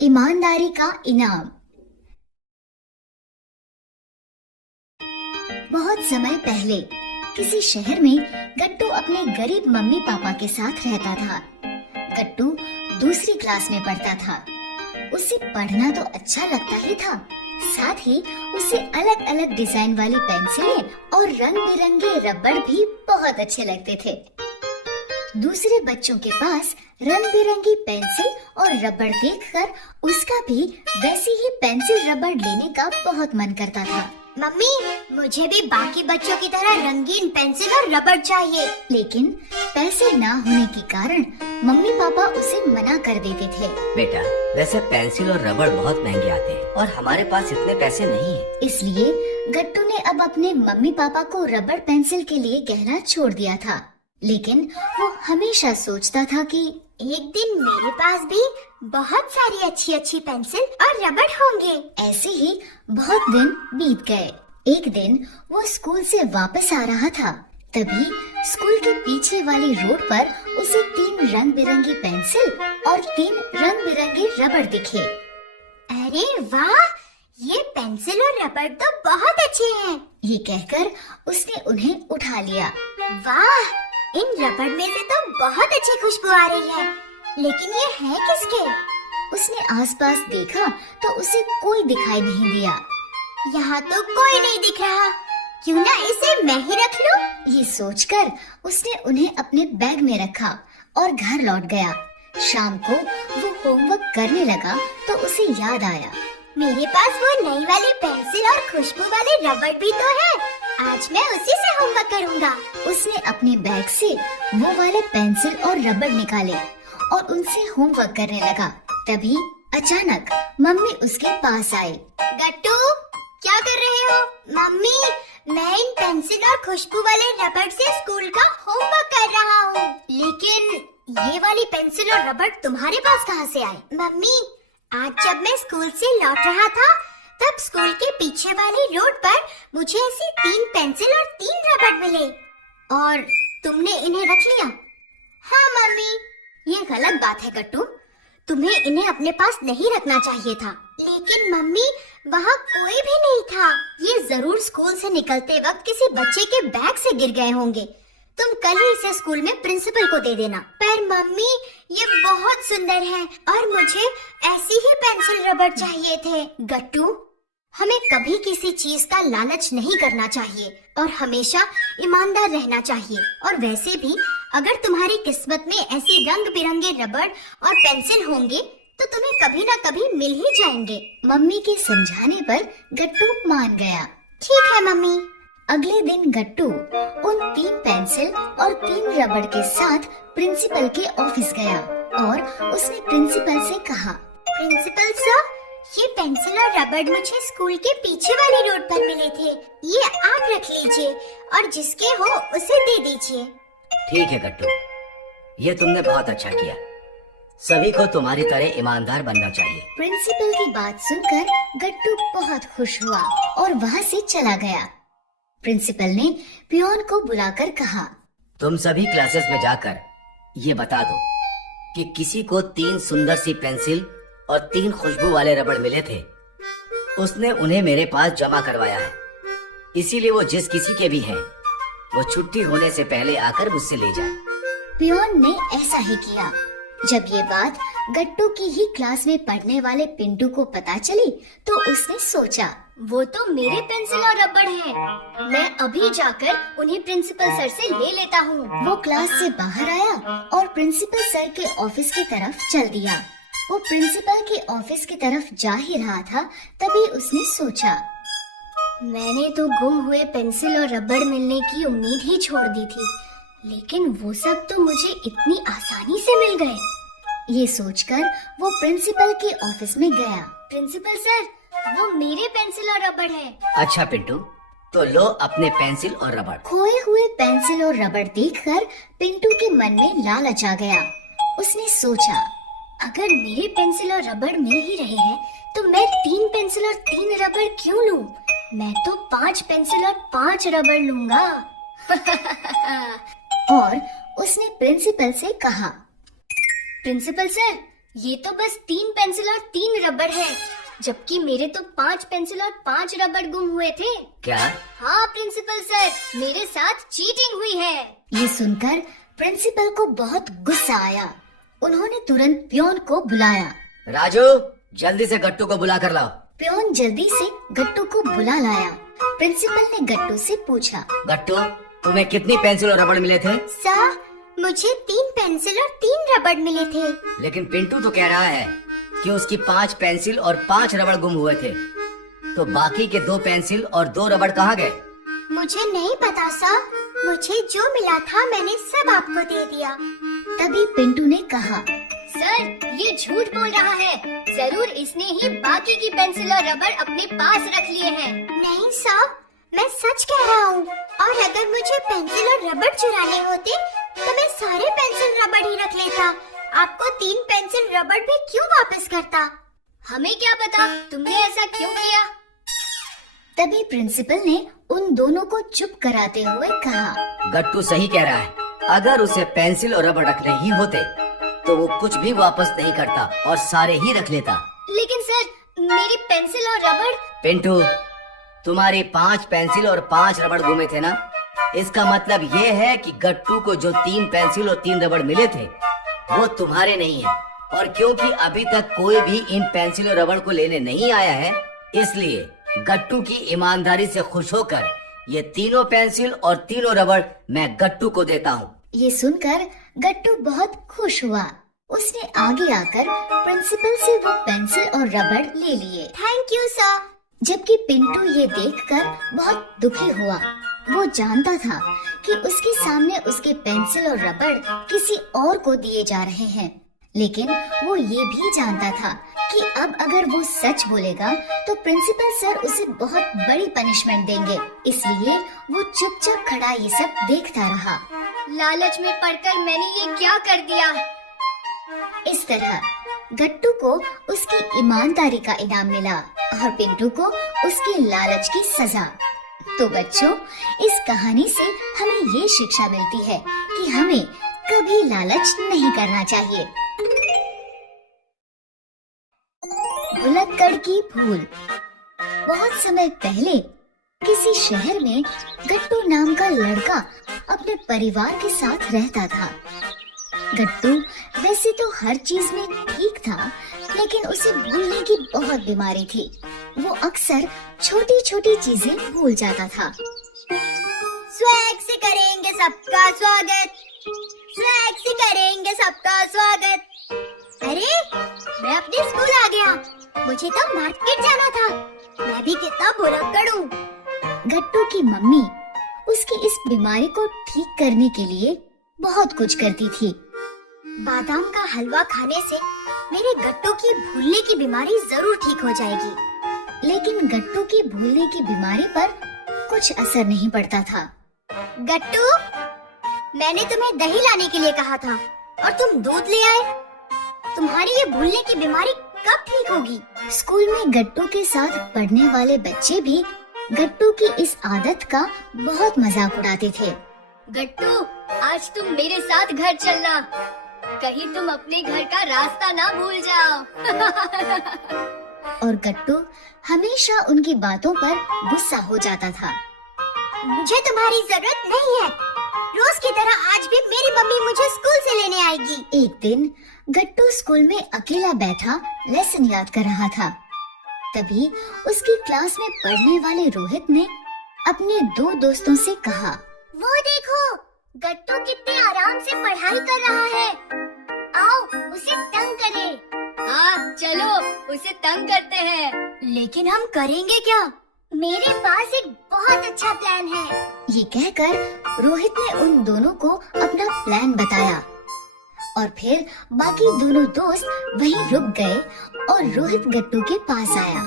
ईमानदारी का इनाम। बहुत समय पहले किसी शहर में गट्टू अपने गरीब मम्मी पापा के साथ रहता था। गट्टू दूसरी क्लास में पढ़ता था। उसे पढ़ना तो अच्छा लगता ही था, साथ ही उसे अलग अलग डिजाइन वाली पेंसिलें और रंग बिरंगे रबड़ भी बहुत अच्छे लगते थे। दूसरे बच्चों के पास रंग बिरंगी पेंसिल और रबड़ देखकर उसका भी वैसी ही पेंसिल रबड़ लेने का बहुत मन करता था। मम्मी, मुझे भी बाकी बच्चों की तरह रंगीन पेंसिल और रबड़ चाहिए। लेकिन पैसे ना होने के कारण मम्मी पापा उसे मना कर देते थे। बेटा, वैसे पेंसिल और रबड़ बहुत महंगे आते हैं और हमारे पास इतने पैसे नहीं है। इसलिए गट्टू ने अब अपने मम्मी पापा को रबड़ पेंसिल के लिए कहना छोड़ दिया था। लेकिन वो हमेशा सोचता था कि एक दिन मेरे पास भी बहुत सारी अच्छी अच्छी पेंसिल और रबड़ होंगे। ऐसे ही बहुत दिन बीत गए। एक दिन वो स्कूल से वापस आ रहा था, तभी स्कूल के पीछे वाली रोड पर उसे 3 रंग बिरंगी पेंसिल और 3 रंग बिरंगे रबड़ दिखे। अरे वाह, ये पेंसिल और रबड़ तो बहुत अच्छे हैं। ये कहकर उसने उन्हें उठा लिया। वाह, इन रबड़ में से तो बहुत अच्छी खुशबू आ रही है, लेकिन ये है किसके? उसने आसपास देखा तो उसे कोई दिखाई नहीं दिया। यहाँ तो कोई नहीं दिख रहा, क्यों ना इसे मैं ही रख लूं? ये सोचकर उसने उन्हें अपने बैग में रखा और घर लौट गया। शाम को वो होमवर्क करने लगा तो उसे याद आया, मेरे पास वो नई वाली पेंसिल और खुशबू वाले रबड़ भी तो है। आज मैं उसी से होमवर्क करूँगा। उसने अपने बैग से वो वाले पेंसिल और रबड़ निकाले और उनसे होमवर्क करने लगा। तभी अचानक मम्मी उसके पास आई। गट्टू, क्या कर रहे हो? मम्मी, मैं इन पेंसिल और खुशबू वाले रबड़ से स्कूल का होमवर्क कर रहा हूँ। लेकिन ये वाली पेंसिल और रबड़ तुम्हारे पास कहाँ से आए? मम्मी, आज जब मैं स्कूल से लौट रहा था, तब स्कूल के पीछे वाली रोड पर मुझे ऐसी 3 पेंसिल और 3 रबड़ मिले और तुमने इन्हें रख लिया। हाँ मम्मी, ये गलत बात है गट्टू, तुम्हें इन्हें अपने पास नहीं रखना चाहिए था। लेकिन मम्मी, वहाँ कोई भी नहीं था। ये जरूर स्कूल से निकलते वक्त किसी बच्चे के बैग से गिर गए होंगे। तुम कल ही इसे स्कूल में प्रिंसिपल को दे देना। पर मम्मी, ये बहुत सुंदर है और मुझे ऐसी ही पेंसिल रबड़ चाहिए थे। गट्टू, हमें कभी किसी चीज का लालच नहीं करना चाहिए और हमेशा ईमानदार रहना चाहिए। और वैसे भी अगर तुम्हारी किस्मत में ऐसे रंग बिरंगे रबड़ और पेंसिल होंगे तो तुम्हें कभी ना कभी मिल ही जाएंगे। मम्मी के समझाने पर गट्टू मान गया। ठीक है मम्मी। अगले दिन गट्टू उन 3 पेंसिल और 3 रबड़ के साथ प्रिंसिपल के ऑफिस गया और उसने प्रिंसिपल से कहा, प्रिंसिपल सर, ये पेंसिल और रबड़ मुझे स्कूल के पीछे वाली रोड पर मिले थे। ये आप रख लीजिए और जिसके हो उसे दे दीजिए। ठीक है गट्टू, ये तुमने बहुत अच्छा किया। सभी को तुम्हारी तरह ईमानदार बनना चाहिए। प्रिंसिपल की बात सुनकर गट्टू बहुत खुश हुआ और वहाँ से चला गया। प्रिंसिपल ने पियोन को बुलाकर कहा, तुम सभी क्लासेस में जाकर ये बता दो कि किसी को 3 सुंदर सी पेंसिल और 3 खुशबू वाले रबड़ मिले थे। उसने उन्हें मेरे पास जमा करवाया है, इसीलिए वो जिस किसी के भी हैं, वो छुट्टी होने से पहले आकर मुझसे ले जाए। पियोन ने ऐसा ही किया। जब ये बात गट्टू की ही क्लास में पढ़ने वाले पिंटू को पता चली तो उसने सोचा, वो तो मेरे पेंसिल और रबड़ हैं। मैं अभी जाकर उन्हें प्रिंसिपल सर से ले लेता हूँ। वो क्लास से बाहर आया और प्रिंसिपल सर के ऑफिस की तरफ चल दिया। वो प्रिंसिपल के ऑफिस की तरफ जा ही रहा था, तभी उसने सोचा, मैंने तो गुम हुए पेंसिल और रबड़ मिलने की उम्मीद ही छोड़ दी थी, लेकिन वो सब तो मुझे इतनी आसानी से मिल गए। ये सोचकर वो प्रिंसिपल के ऑफिस में गया। प्रिंसिपल सर, वो मेरे पेंसिल और रबड़ है। अच्छा पिंटू, तो लो अपने पेंसिल और रबड़। खोए हुए पेंसिल और रबड़ देखकर पिंटू के मन में लालच आ गया। उसने सोचा, अगर मेरे पेंसिल और रबड़ मिल ही रहे हैं तो मैं 3 पेंसिल और 3 रबड़ क्यों लूं? मैं तो 5 पेंसिल और 5 रबड़ लूंगा। और उसने प्रिंसिपल से कहा, प्रिंसिपल सर, ये तो बस 3 पेंसिल और 3 रबड़ है, जबकि मेरे तो 5 पेंसिल और 5 रबड़ गुम हुए थे। क्या? हाँ प्रिंसिपल सर, मेरे साथ चीटिंग हुई है। ये सुनकर प्रिंसिपल को बहुत गुस्सा आया। उन्होंने तुरंत पियोन को बुलाया। राजू, जल्दी से गट्टू को बुला कर लाओ। पियोन जल्दी से गट्टू को बुला लाया। प्रिंसिपल ने गट्टू से पूछा, गट्टू, तुम्हें कितनी पेंसिल और रबड़ मिले थे? सर, मुझे 3 पेंसिल और 3 रबड़ मिले थे। लेकिन पिंटू तो कह रहा है कि उसकी 5 पेंसिल और 5 रबड़ गुम हुए थे। तो बाकी के 2 पेंसिल और 2 रबड़ कहाँ गए? मुझे नहीं पता सर, मुझे जो मिला था मैंने सब आपको दे दिया। तभी पिंटू ने कहा, सर ये झूठ बोल रहा है, जरूर इसने ही बाकी की पेंसिल और रबड़ अपने पास रख लिए हैं। नहीं सर, मैं सच कह रहा हूँ। और अगर मुझे पेंसिल और रबड़ चुराने होते तो मैं सारे पेंसिल रबड़ ही रख लेता। आपको 3 पेंसिल रबड़ भी क्यों वापस करता? हमें क्या पता तुमने ऐसा क्यों किया। तभी प्रिंसिपल ने उन दोनों को चुप कराते हुए कहा, गट्टू सही कह रहा है। अगर उसे पेंसिल और रबड़ रखने ही होते तो वो कुछ भी वापस नहीं करता और सारे ही रख लेता। लेकिन सर, मेरी पेंसिल और रबड़। पिंटू, तुम्हारी 5 पेंसिल और 5 रबड़ गुमे थे ना? इसका मतलब ये है कि गट्टू को जो 3 पेंसिल और 3 रबड़ मिले थे वो तुम्हारे नहीं है। और क्योंकि अभी तक कोई भी इन पेंसिल और रबड़ को लेने नहीं आया है, इसलिए गट्टू की ईमानदारी से खुश होकर ये तीनों पेंसिल और तीनों रबड़ मैं गट्टू को देता हूँ। ये सुनकर गट्टू बहुत खुश हुआ। उसने आगे आकर प्रिंसिपल से वो पेंसिल और रबड़ ले लिए। Thank you sir. जबकि पिंटू ये देखकर बहुत दुखी हुआ। वो जानता था कि उसके सामने उसके पेंसिल और रबड़ किसी और को दिए जा रहे हैं, लेकिन वो ये भी जानता था कि अब अगर वो सच बोलेगा तो प्रिंसिपल सर उसे बहुत बड़ी पनिशमेंट देंगे। इसलिए वो चुपचाप खड़ा ये सब देखता रहा। लालच में पड़कर मैंने ये क्या कर दिया। इस तरह गट्टू को उसकी ईमानदारी का इनाम मिला और पिंटू को उसके लालच की सजा। तो बच्चों, इस कहानी से हमें ये शिक्षा मिलती है कि हमें कभी लालच नहीं करना चाहिए। भुलक्कड़ की भूल। बहुत समय पहले किसी शहर में गट्टू नाम का लड़का अपने परिवार के साथ रहता था। गट्टू वैसे तो हर चीज में ठीक था, लेकिन उसे भूलने की बहुत बीमारी थी। वो अक्सर छोटी छोटी चीजें भूल जाता था। स्वैग से करेंगे सबका स्वागत, स्वैग से करेंगे सबका स्वागत। अरे, मैं अपने स्कूल आ गया। मुझे तो मार्केट जाना था। मैं भी कितना भुलक्कड़ हूँ। गट्टू की मम्मी उसकी इस बीमारी को ठीक करने के लिए बहुत कुछ करती थी। बादाम का हलवा खाने से मेरे गट्टू की भूलने की बीमारी जरूर ठीक हो जाएगी। लेकिन गट्टू की भूलने की बीमारी पर कुछ असर नहीं पड़ता था। गट्टू, मैंने तुम्हें दही लाने के लिए कहा था और तुम दूध ले आए। तुम्हारी ये भूलने की बीमारी कब ठीक होगी? स्कूल में गट्टू के साथ पढ़ने वाले बच्चे भी गट्टू की इस आदत का बहुत मजाक उड़ाते थे। गट्टू, आज तुम मेरे साथ घर चलना, कहीं तुम अपने घर का रास्ता ना भूल जाओ। और गट्टू हमेशा उनकी बातों पर गुस्सा हो जाता था। मुझे तुम्हारी जरूरत नहीं है। रोज की तरह आज भी मेरी मम्मी मुझे स्कूल से लेने आएगी। एक दिन गट्टू स्कूल में अकेला बैठा लेसन याद कर रहा था। तभी उसकी क्लास में पढ़ने वाले रोहित ने अपने 2 दोस्तों से कहा, वो देखो, गट्टू कितने आराम से पढ़ाई कर रहा है। आओ उसे तंग करें। हाँ चलो, उसे तंग करते हैं। लेकिन हम करेंगे क्या? मेरे पास एक बहुत अच्छा प्लान है। ये कहकर रोहित ने उन दोनों को अपना प्लान बताया और फिर बाकी दोनों दोस्त वहीं रुक गए और रोहित गट्टू के पास आया।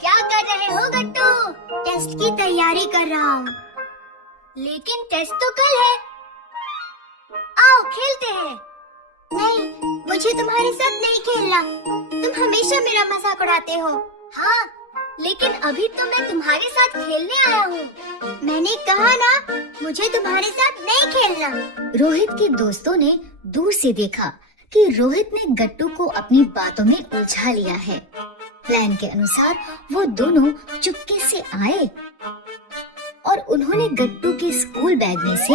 क्या कर रहे हो गट्टू? टेस्ट की तैयारी कर रहा हूँ। लेकिन टेस्ट तो कल है। आओ खेलते हैं। नहीं, मुझे तुम्हारे साथ नहीं खेलना। तुम हमेशा मेरा मजाक उड़ाते हो। हाँ, लेकिन अभी तो मैं तुम्हारे साथ खेलने आया हूँ। मैंने कहा ना, मुझे तुम्हारे साथ नहीं खेलना। रोहित के दोस्तों ने दूर से देखा कि रोहित ने गट्टू को अपनी बातों में उलझा लिया है। प्लान के अनुसार वो दोनों चुपके से आए और उन्होंने गट्टू के स्कूल बैग में से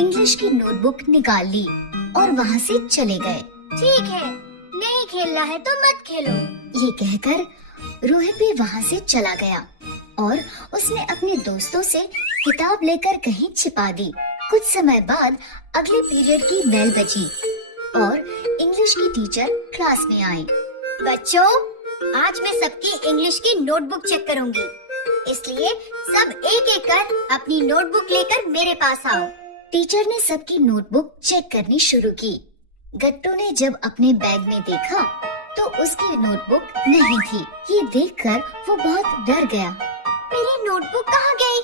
इंग्लिश की नोटबुक निकाल ली और वहाँ से चले गए। ठीक है, नहीं खेलना है तो मत खेलो। ये कहकर रोहित भी वहाँ से चला गया और उसने अपने दोस्तों से किताब लेकर कहीं छिपा दी। कुछ समय बाद अगले पीरियड की बेल बजी और इंग्लिश की टीचर क्लास में आई। बच्चों, आज मैं सबकी इंग्लिश की नोटबुक चेक करूंगी, इसलिए सब एक एक कर अपनी नोटबुक लेकर मेरे पास आओ। टीचर ने सबकी नोटबुक चेक करनी शुरू की। गट्टू ने जब अपने बैग में देखा तो उसकी नोटबुक नहीं थी। ये देखकर वो बहुत डर गया। मेरी नोटबुक कहाँ गई?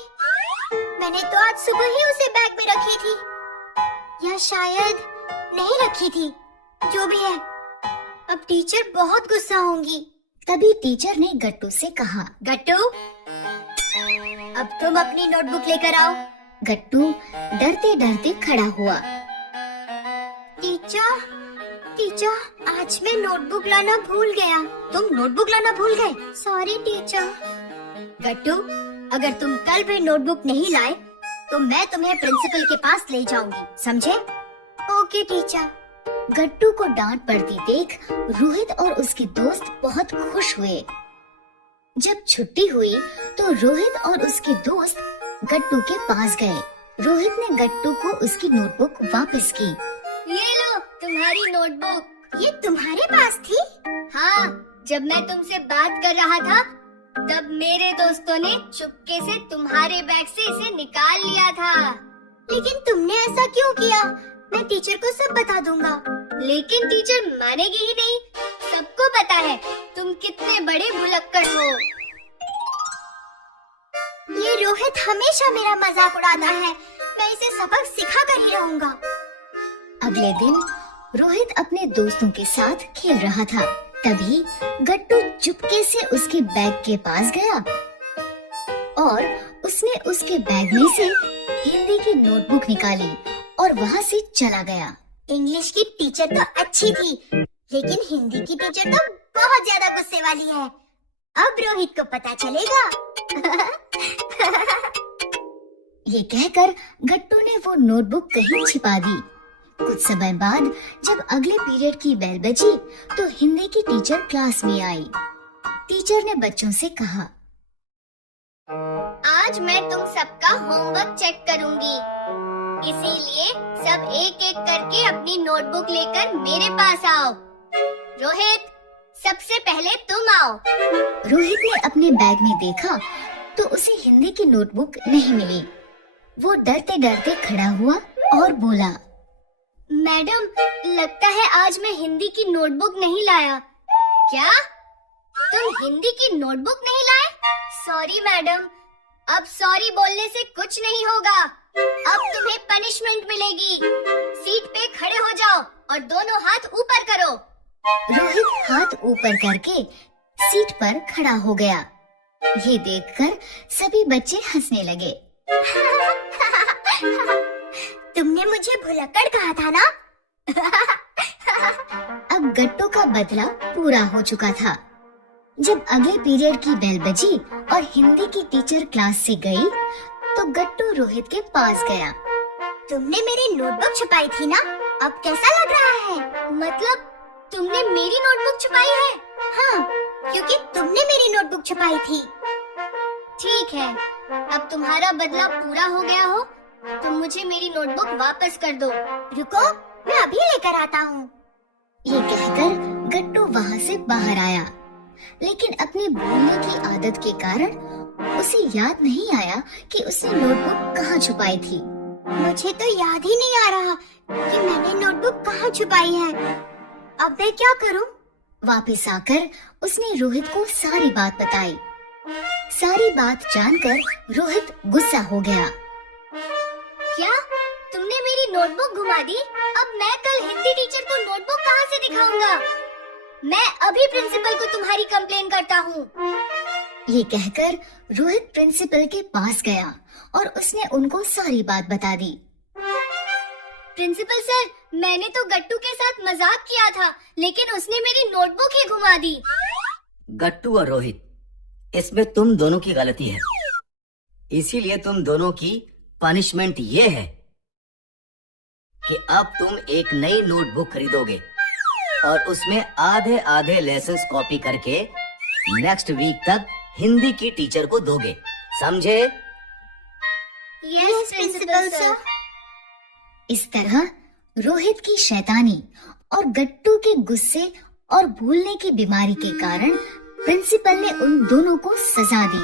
मैंने तो आज सुबह ही उसे बैग में रखी थी, या शायद नहीं रखी थी। जो भी है, अब टीचर बहुत गुस्सा होंगी। तभी टीचर ने गट्टू से कहा, गट्टू, अब तुम अपनी नोटबुक लेकर आओ। गट्टू डरते डरते खड़ा हुआ। टीचर, आज मैं नोटबुक लाना भूल गया। तुम नोटबुक लाना भूल गए? Sorry teacher. गट्टू, अगर तुम कल भी नोटबुक नहीं लाए तो मैं तुम्हें प्रिंसिपल के पास ले जाऊंगी, समझे? Okay teacher. गट्टू को डांट पड़ती देख रोहित और उसके दोस्त बहुत खुश हुए। जब छुट्टी हुई तो रोहित और उसके दोस्त गट्टू के पास गए। रोहित ने गट्टू को उसकी नोटबुक वापस की। ये लो तुम्हारी नोटबुक। ये तुम्हारे पास थी? हाँ, जब मैं तुमसे बात कर रहा था तब मेरे दोस्तों ने चुपके से तुम्हारे बैग से इसे निकाल लिया था। लेकिन तुमने ऐसा क्यों किया? मैं टीचर को सब बता दूंगा। लेकिन टीचर मानेगी ही नहीं। सबको पता है तुम कितने बड़े भुलक्कड़ हो। ये रोहित हमेशा मेरा मजाक उड़ाता है। मैं इसे सबक सिखा कर ही रहूंगा। अगले दिन रोहित अपने दोस्तों के साथ खेल रहा था। तभी गट्टू चुपके से उसके बैग के पास गया और उसने उसके बैग में से हिंदी की नोटबुक निकाली और वहाँ से चला गया। इंग्लिश की टीचर तो अच्छी थी, लेकिन हिंदी की टीचर तो बहुत ज्यादा गुस्से वाली है। अब रोहित को पता चलेगा। ये कहकर गट्टू ने वो नोटबुक कहीं छिपा दी। कुछ समय बाद जब अगले पीरियड की बेल बजी तो हिंदी की टीचर क्लास में आई। टीचर ने बच्चों से कहा, आज मैं तुम सबका होमवर्क चेक करूंगी, इसीलिए सब एक एक करके अपनी नोटबुक लेकर मेरे पास आओ। रोहित, सबसे पहले तुम आओ। रोहित ने अपने बैग में देखा तो उसे हिंदी की नोटबुक नहीं मिली। वो डरते डरते खड़ा हुआ और बोला, मैडम, लगता है आज मैं हिंदी की नोटबुक नहीं लाया। क्या? तुम हिंदी की नोटबुक नहीं लाए? सॉरी मैडम, अब सॉरी बोलने से कुछ नहीं होगा। अब तुम्हें पनिशमेंट मिलेगी। सीट पे खड़े हो जाओ और दोनों हाथ ऊपर करो। रोहित हाथ ऊपर करके सीट पर खड़ा हो गया। ये देखकर सभी बच्चे हंसने लगे। तुमने मुझे भुलक्कड़ कहा था ना? अब गट्टू का बदला पूरा हो चुका था। जब अगले पीरियड की बेल बजी और हिंदी की टीचर क्लास से गई तो गट्टू रोहित के पास गया। तुमने मेरी नोटबुक छुपाई थी ना? अब कैसा लग रहा है? मतलब तुमने मेरी नोटबुक छुपाई है? हाँ, क्योंकि तुमने मेरी नोटबुक छुपाई थी। ठीक है, अब तुम्हारा बदला पूरा हो गया हो तो मुझे मेरी नोटबुक वापस कर दो। रुको, मैं अभी लेकर आता हूँ। ये कहकर गट्टू वहाँ से बाहर आया, लेकिन अपनी भूलने की आदत के कारण उसे याद नहीं आया कि उसने नोटबुक कहाँ छुपाई थी। मुझे तो याद ही नहीं आ रहा कि मैंने नोटबुक कहाँ छुपाई है। अब मैं क्या करूँ? वापस आकर उसने रोहित को सारी बात बताई। सारी बात जानकर रोहित गुस्सा हो गया। क्या? तुमने मेरी नोटबुक घुमा दी? अब मैं कल हिंदी टीचर को नोटबुक कहाँ से दिखाऊंगा? मैं अभी प्रिंसिपल को तुम्हारी कंप्लेन करता हूँ। ये कहकर रोहित प्रिंसिपल के पास गया और उसने उनको सारी बात बता दी। प्रिंसिपल सर, मैंने तो गट्टू के साथ मजाक किया था, लेकिन उसने मेरी नोटबुक ही घुमा दी। गट्टू और रोहित, इसमें तुम दोनों की गलती है। इसीलिए तुम दोनों की पनिशमेंट ये है कि अब तुम एक नई नोटबुक खरीदोगे और उसमें आधे आधे लेसन्स कॉपी करके नेक्स्ट वीक तक हिंदी की टीचर को दोगे, समझे? Yes principal sir. इस तरह रोहित की शैतानी और गट्टू के गुस्से और भूलने की बीमारी के कारण प्रिंसिपल ने उन दोनों को सजा दी